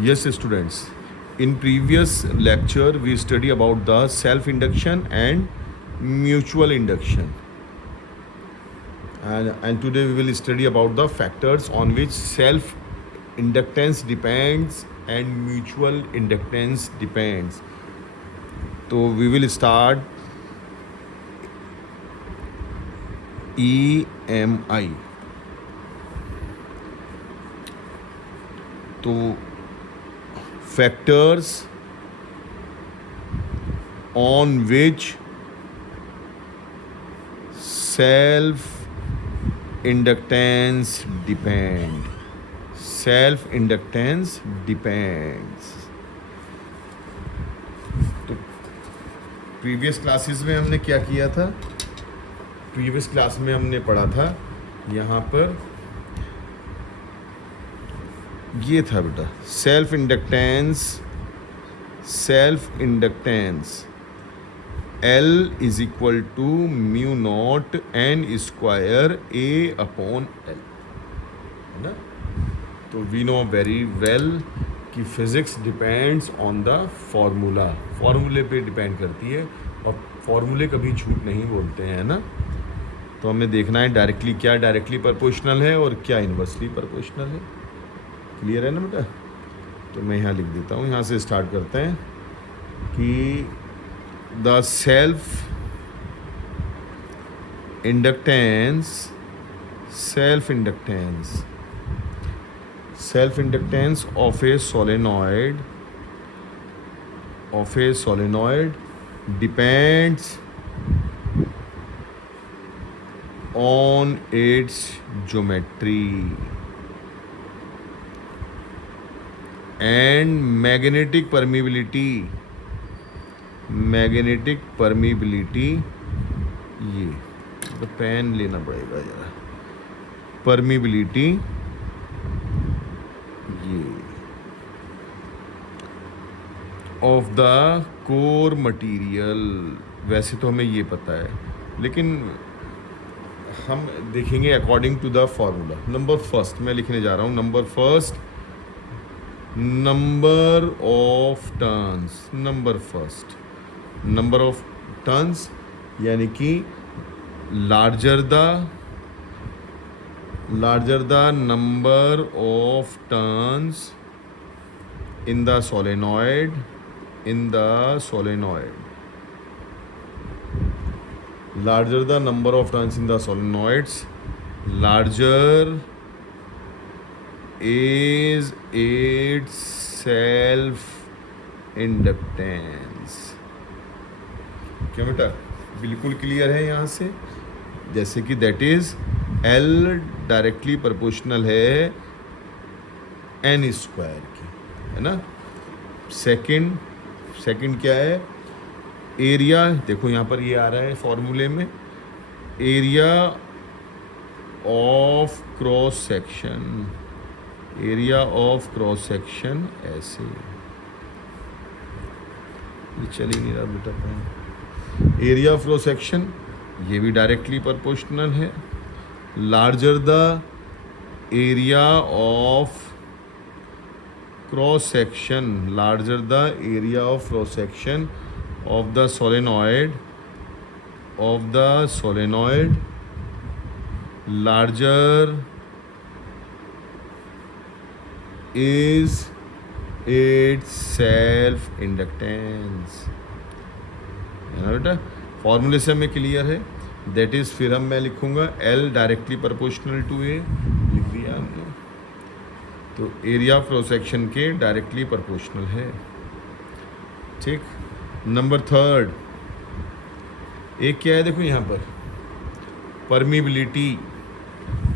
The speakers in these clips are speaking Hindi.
Yes, students. In previous lecture, we study about the self-induction and mutual induction. And today we will study about the factors on which self-inductance depends and mutual inductance depends. So we will start EMI. तो factors on which self inductance depends. तो प्रीवियस क्लासेस में हमने क्या किया था? प्रीवियस क्लास में हमने पढ़ा था यहाँ पर ये था बेटा, self inductance L is equal to mu naught N square A upon L, है ना? तो वी नो वेरी वेल कि फिजिक्स डिपेंड्स ऑन द फॉर्मूले पे डिपेंड करती है, और फॉर्मूले कभी झूठ नहीं बोलते हैं, है ना? तो हमें देखना है डायरेक्टली क्या डायरेक्टली प्रोपोर्शनल है और क्या इन्वर्सली प्रोपोर्शनल है। क्लियर है ना बेटा? तो मैं यहाँ लिख देता हूँ, यहाँ से स्टार्ट करते हैं कि the self inductance of A solenoid depends on its geometry and magnetic permeability, ये तो पेन लेना पड़ेगा जरा, परमिबिलिटी ये ऑफ द कोर मटेरियल। वैसे तो हमें ये पता है, लेकिन हम देखेंगे according to the formula. Number first मैं लिखने जा रहा हूँ, number first number of turns यानी कि larger the number of turns in the solenoid larger the number of turns in the solenoids, larger is its self inductance। क्या बेटा, बिल्कुल क्लियर है यहाँ से? जैसे कि that is L directly proportional है N स्क्वायर की, है ना? सेकंड क्या है? एरिया। देखो यहाँ पर ये आ रहा है फॉर्मूले में, एरिया ऑफ क्रॉस सेक्शन ऐसे ये चल ही नहीं रहा बेटा। एरिया ऑफ क्रॉस सेक्शन ये भी डायरेक्टली प्रोपोर्शनल है। Larger the area of cross section of the solenoid larger is its self inductance, है ना बेटा? फॉर्मूले से हमें क्लियर है, दैट इज फिर मैं लिखूंगा L directly proportional to A, लिख दिया हमने। तो एरिया ऑफ क्रॉस सेक्शन के डायरेक्टली प्रोपोर्शनल है, ठीक। नंबर थर्ड एक क्या है? देखो यहाँ पर परमिबिलिटी।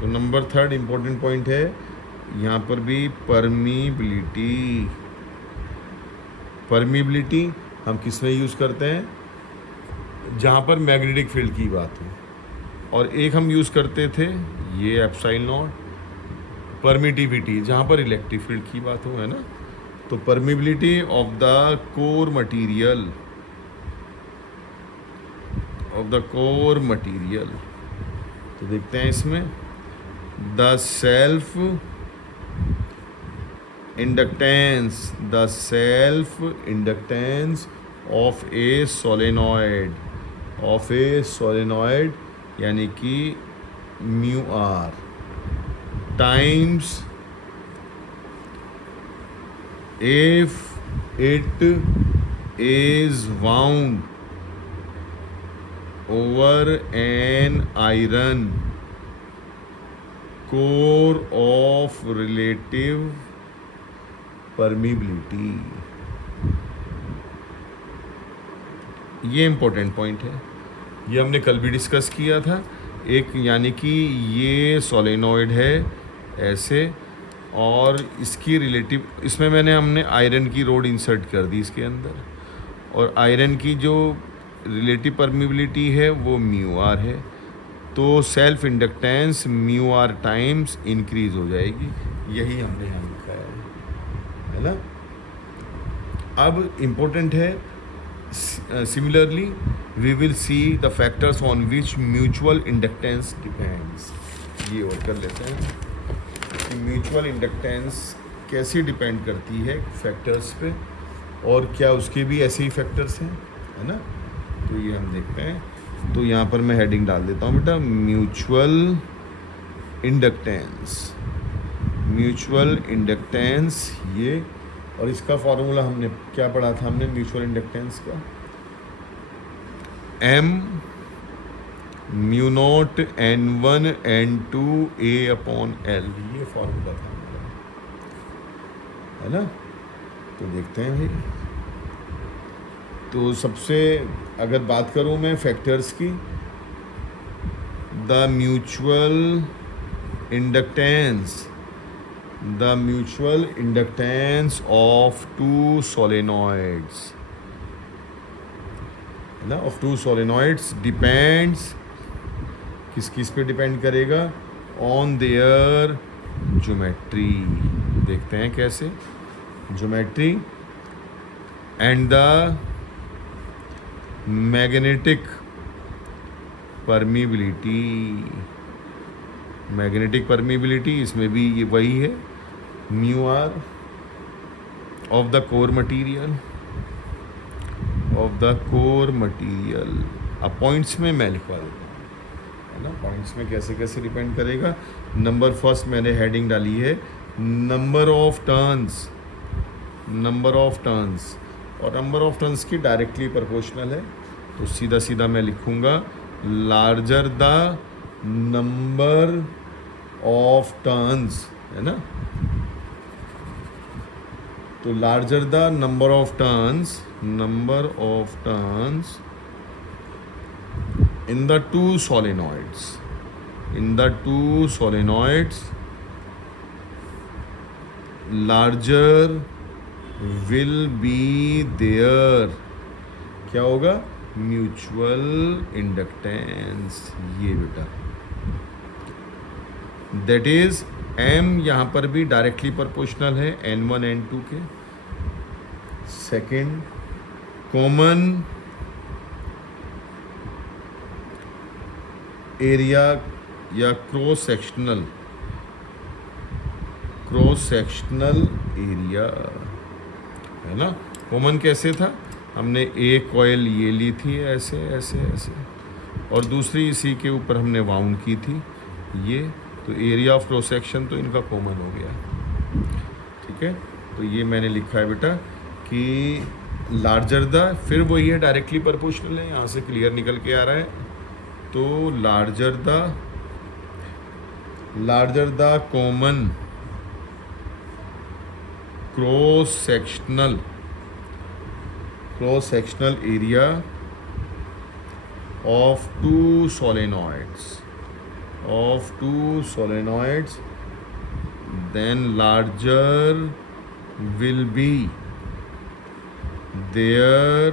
तो नंबर थर्ड इंपॉर्टेंट पॉइंट है, यहाँ पर भी परमिबिलिटी हम किस में यूज़ करते हैं? जहाँ पर मैग्नेटिक फील्ड की बात हो, और एक हम यूज़ करते थे ये एप्सिलॉन नॉट परमिटिविटी, जहाँ पर इलेक्ट्रिक फील्ड की बात हो, है ना? तो permeability of the core material, तो देखते हैं इसमें the self inductance, the self inductance of a solenoid यानी कि म्यू आर टाइम्स if it is wound over an iron core of relative permeability. ये इम्पोर्टेंट पॉइंट है, ये हमने कल भी डिस्कस किया था। एक यानी कि ये सोलेनॉइड है ऐसे, और इसकी रिलेटिव, इसमें हमने आयरन की रोड इंसर्ट कर दी इसके अंदर, और आयरन की जो रिलेटिव परमिबिलिटी है वो म्यू आर है, तो self inductance mu are times increase हो जाएगी। यही हमने यहाँ लिखा है ना। अब इम्पोर्टेंट है, similarly we will see the factors on which mutual inductance depends. ये और कर लेते हैं कि म्यूचुअल इंडक्टेंस कैसे डिपेंड करती है फैक्टर्स पे, और क्या उसके भी ऐसे ही फैक्टर्स हैं, है ना। तो ये हम देखते हैं। तो यहाँ पर मैं हेडिंग डाल देता हूँ बेटा, म्यूचुअल इंडक्टेंस ये, और इसका फॉर्मूला हमने क्या पढ़ा था, हमने म्यूचुअल इंडक्टेंस का M mu naught N1 N2 A/L, ये फॉर्मूला था हमारा, है ना। तो देखते हैं भाई। तो सबसे अगर बात करूं मैं फैक्टर्स की, the mutual inductance of two solenoids, है ना, ऑफ टू सोलेनॉइड्स डिपेंड्स, किस पे डिपेंड करेगा, ऑन देयर ज्योमेट्री। देखते हैं कैसे, geometry and the magnetic permeability, इसमें भी ये वही है, mu R of the core material, अब पॉइंट्स में मैं लिखवा देता हूँ, है ना। पॉइंट्स में कैसे कैसे डिपेंड करेगा। नंबर फर्स्ट मैंने हेडिंग डाली है नंबर ऑफ टर्न्स, और नंबर ऑफ टर्न्स की डायरेक्टली प्रोपोर्शनल है, तो सीधा सीधा मैं लिखूंगा larger the number of turns, है ना। तो larger the number of turns in the two solenoids, larger will be their, क्या होगा, म्यूचुअल इंडक्टेंस, ये बेटा, दैट इज M यहाँ पर भी डायरेक्टली प्रोपोर्शनल है N1 N2 के। सेकेंड, कॉमन एरिया या क्रॉस सेक्शनल एरिया, है ना। कॉमन कैसे था, हमने एक कॉइल ये ली थी ऐसे ऐसे ऐसे, और दूसरी इसी के ऊपर हमने वाउंड की थी ये, तो एरिया ऑफ क्रॉस सेक्शन तो इनका कॉमन हो गया, ठीक है। तो ये मैंने लिखा है बेटा कि लार्जर द, फिर वही है डायरेक्टली प्रोपोर्शनल है, यहाँ से क्लियर निकल के आ रहा है। तो larger the common cross sectional area of two solenoids, then larger will be their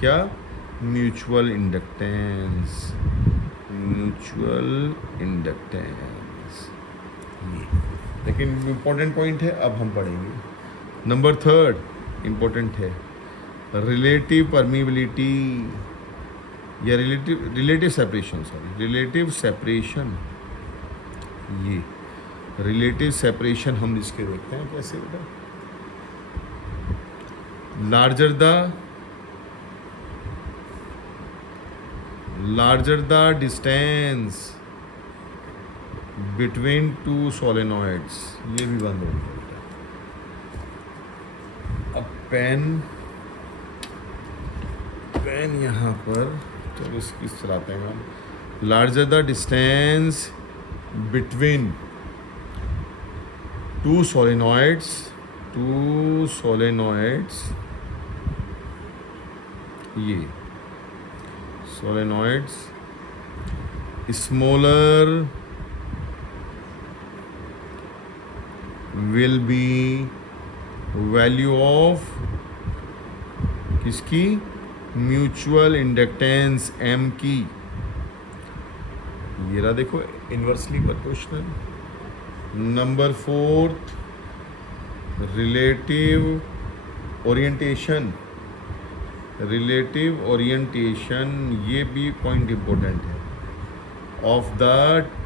क्या, म्यूचुअल इंडक्टेंस, ये लेकिन इम्पोर्टेंट पॉइंट है, अब हम पढ़ेंगे। नंबर थर्ड इम्पोर्टेंट है, रिलेटिव परमिबिलिटी या रिलेटिव सेपरेशन, ये रिलेटिव सेपरेशन हम इसके देखते हैं कैसे बेटा। larger the distance between two solenoids, ये भी बंद हो गया बेटा। अब पेन यहाँ पर, चलो इसकी चलाते हैं हम। larger the distance between two solenoids, ये solenoids, smaller will be value of किसकी, म्यूचुअल इंडक्टेंस M की। ये रहा देखो inversely proportional. Number 4 relative orientation, ये भी पॉइंट इंपॉर्टेंट है, ऑफ द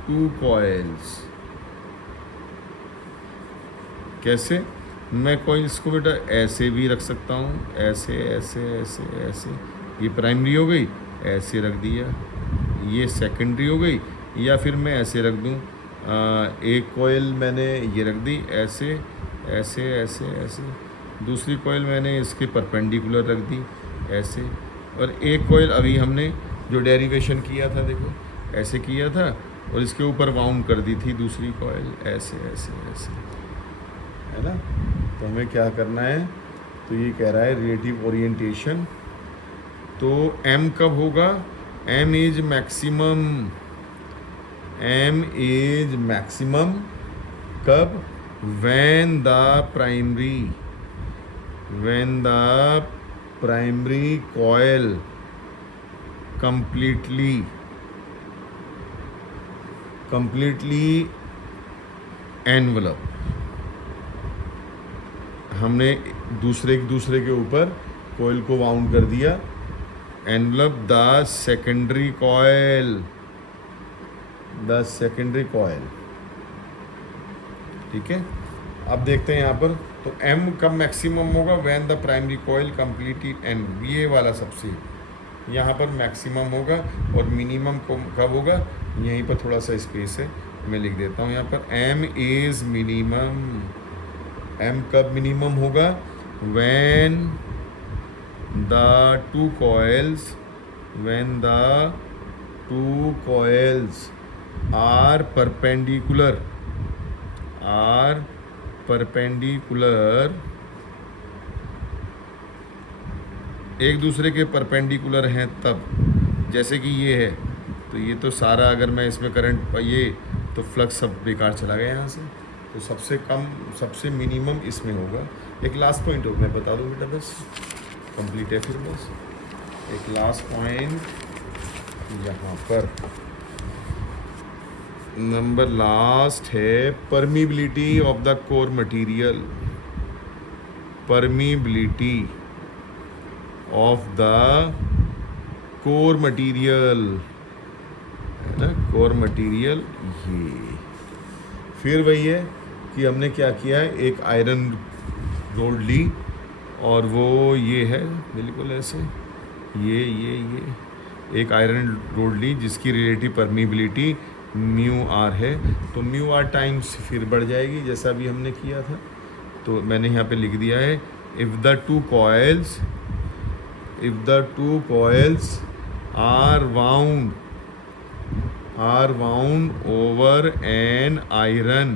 टू कॉइल्स। कैसे, मैं कॉइल्स को बेटा ऐसे भी रख सकता हूँ, ऐसे ऐसे ऐसे ऐसे, ये प्राइमरी हो गई, ऐसे रख दिया, ये सेकेंडरी हो गई, या फिर मैं ऐसे रख दूँ, एक कॉइल मैंने ये रख दी ऐसे ऐसे ऐसे ऐसे, दूसरी कॉइल मैंने इसके परपेंडिकुलर रख दी ऐसे, और एक कॉइल अभी हमने जो डेरिवेशन किया था देखो ऐसे किया था, और इसके ऊपर वाउंड कर दी थी दूसरी कॉइल ऐसे ऐसे ऐसे, है ना। तो हमें क्या करना है, तो ये कह रहा है रिलेटिव ओरिएंटेशन। तो M कब होगा, M इज मैक्सिमम कब, when the primary coil completely envelop, हमने दूसरे के ऊपर कोयल को वाउंड कर दिया, एनवलप द सेकेंडरी कॉयल, ठीक है। अब देखते हैं यहाँ पर, तो M कब मैक्सिमम होगा, when the primary coil completely and, ये वाला सबसे यहाँ पर मैक्सिमम होगा, और मिनिमम कब होगा, यहीं पर थोड़ा सा स्पेस है, मैं लिख देता हूँ यहाँ पर, M इज मिनिमम। M कब मिनिमम होगा, when the two coils are perpendicular एक दूसरे के परपेंडिकुलर हैं तब, जैसे कि ये है, तो ये तो सारा अगर मैं इसमें करंट ये, तो फ्लक्स सब बेकार चला गया यहाँ से, तो सबसे मिनिमम इसमें होगा। एक लास्ट पॉइंट हो, मैं बता दूँ बेटा, बस कंप्लीट है फिर, बस एक लास्ट पॉइंट यहाँ पर, नंबर लास्ट है permeability of the core material, है ना, कोर मटेरियल। ये फिर वही है कि हमने क्या किया है, एक आयरन रोड ली, और वो ये है बिल्कुल ऐसे, ये एक आयरन रोड ली जिसकी रिलेटिव परमिबिलिटी म्यू आर है, तो म्यू आर टाइम्स फिर बढ़ जाएगी जैसा भी हमने किया था। तो मैंने यहाँ पे लिख दिया है, if the two coils are wound over an iron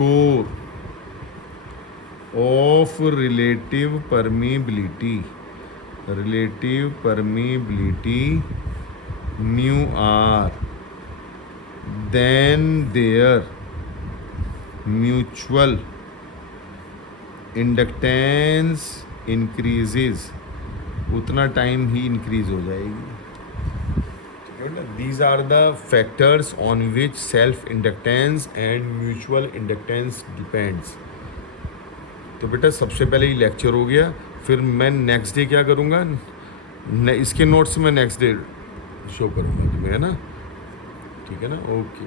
core of relative permeability mu R, then their mutual inductance increases, उतना टाइम ही इंक्रीज हो जाएगी। These are the factors on which self inductance and mutual inductance depends। तो बेटा सबसे पहले ये लेक्चर हो गया, फिर मैं नेक्स्ट डे क्या करूँगा, इसके नोट्स में नेक्स्ट डे शो करूँगा तुम्हें, है ना, ठीक है ना, ओके।